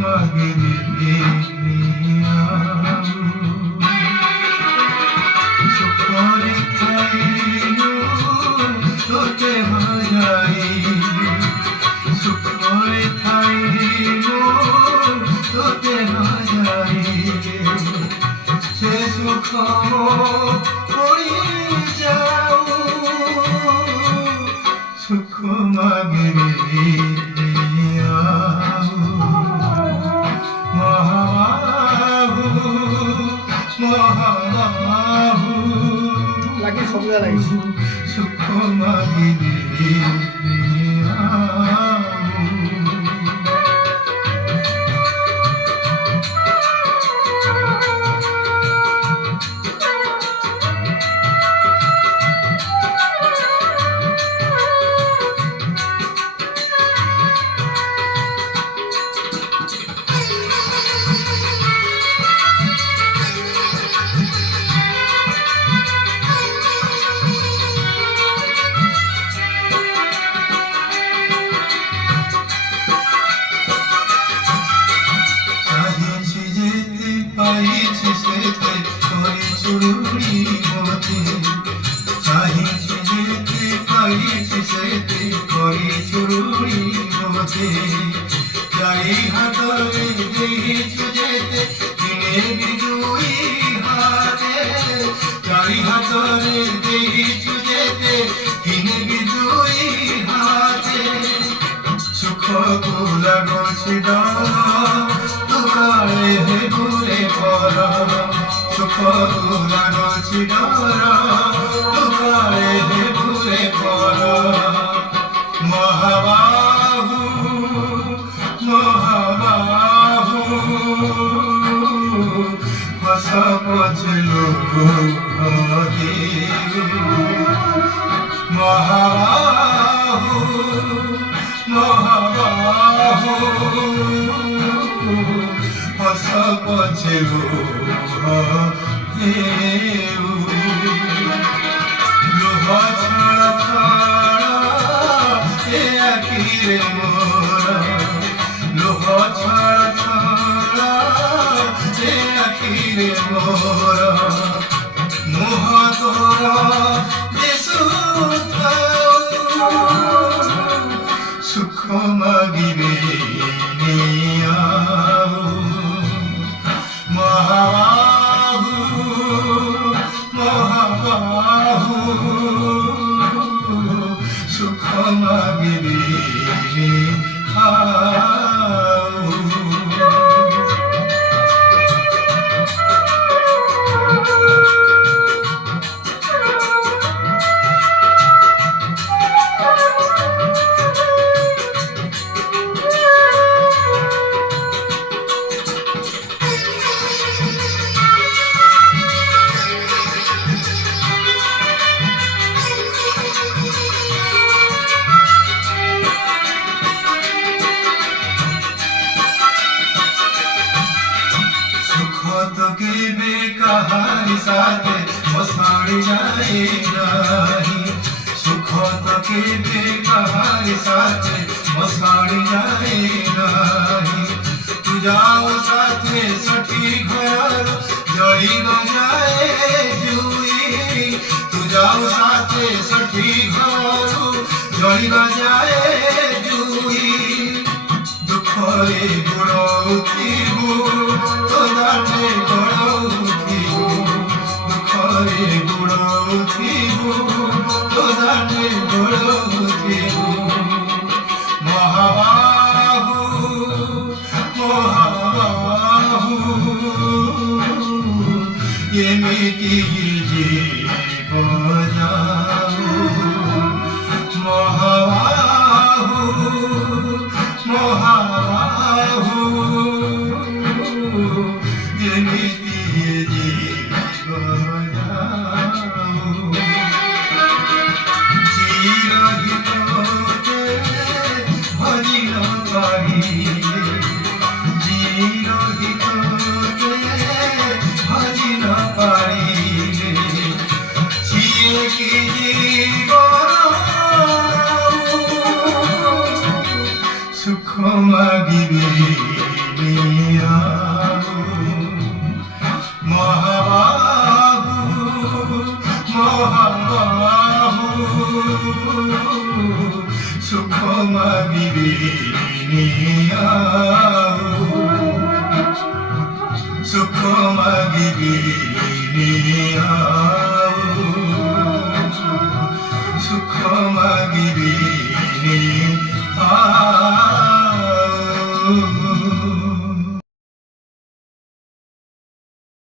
মাগিরে সুখরে খাইলো তোতে হারাই সুখরে খাইলো তোতে হারাই সে সুখ পড়ি যাও সুখ মাগিরে লাগে সব জায়গায় সুখ মাগিরে পাইছি সেতে তোরে চুড়ি মতে চাহিছি যেতে পাইছি সেতে তোরে চুড়ি মতে চারি হাতরে দেখিছু যেতে কিনে বিজুই হাতে চারি হাতরে দেখিছু যেতে কিনে বিজুই হাতে সুখ গোলা গছি তুকারে হে ঘুরে পড়া সুখ গোলা গছি তুকারে হে ঘুরে পড়া মহাবাহু মহাবাহু হসা পছলো মহাবাহু মহাবাহু হস পছলো লোহ ছাড়া ছাড়া এ আখিরে মোরা লোহ ছাড়া ছাড়া এ আখিরে মোরা মোহ তোরা দেশু সুখ মাগিরে মহাবাহু মহাবাহু সুখ মাগিরে কেবে কাহারি সাথে মশাড়ি যায় নাহি সুখ তো কেবে কাহারি সাথে মশাড়ি যায় নাহি তু যাও সাথে সখী ঘর জড়ি যায় জুই তু যাও সাথে সখী ঘর জড়ি যায় জুই দুঃখরে গুণ উঠিবু তোদারে গুণ উঠিবু দুঃখরে গুণ উঠিবু তোদারে গুণ উঠিবু মহাবাহু মহাবাহু এমিতি জীবন মহাবাহু মহাবাহু এমিতি জীবন চিরহিততে ভজিল পারি চিরহিততে ভজিল পারি માગીને આવું સુખ માગીને આવું